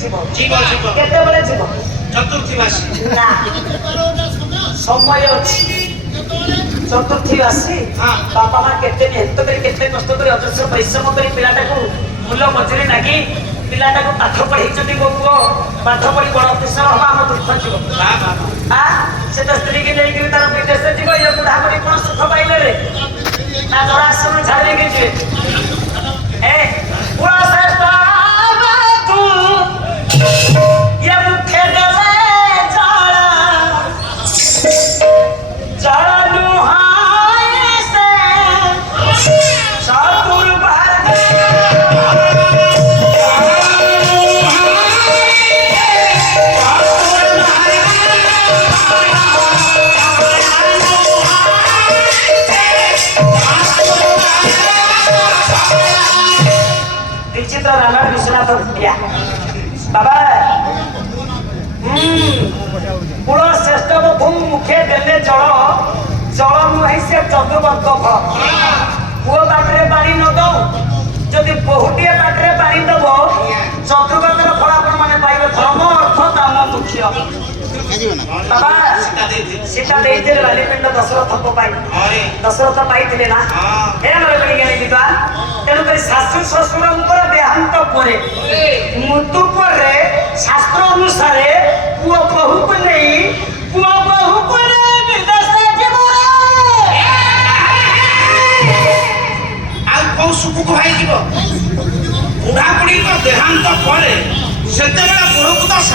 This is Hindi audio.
जीव जीव जीव केतेबेले जीव चतुर्थी मासी ना समय अछि चतुर्थी मासी हाँ। बापा मां केते मेहनत करी केते कष्ट करी अजस्र परिश्रम करी पिलाटा को मूल्य मजूरी लागी पिलाटा को पाठ पढ़ी चंदी गो पुओ पाठ पढ़ी बड़ अफिसर हवा हम दुख जीव वाह वाह आ से तो स्त्री के लेके तार विदेश जीव ये बुढ़ा बुढ़ी कोन सुख पाइले रे ना जरा आश्रम छाड़ी के जे ए पूरा श्रेष्ठ तू ये मुखे गले जाला जालू हाय से सातुर बाहर विचित्र राणा विश्वनाथ भूटिया बाबा कुल श्रेष्ठ बधू मुखे देले जल जल नुहे से चतुर्वर्ग फल पुओ बाटरे पानी न दो जदि बहुटिए बाटरे पानी दब चतुर्वर्गर फल आपण माने पाइबे धर्म अर्थ काम मुख्य बाबा सीता देइथिले बालीपिंड दशरथ को पाई दशरथ पाइथिले ना हे हमरे बड़ी ज्ञानी विद्वान तेणु कर शास्त्र शशुरंकर देहांत परे मृत्यु परे शास्त्र अनुसार पुओ बहु को नहीं पुओ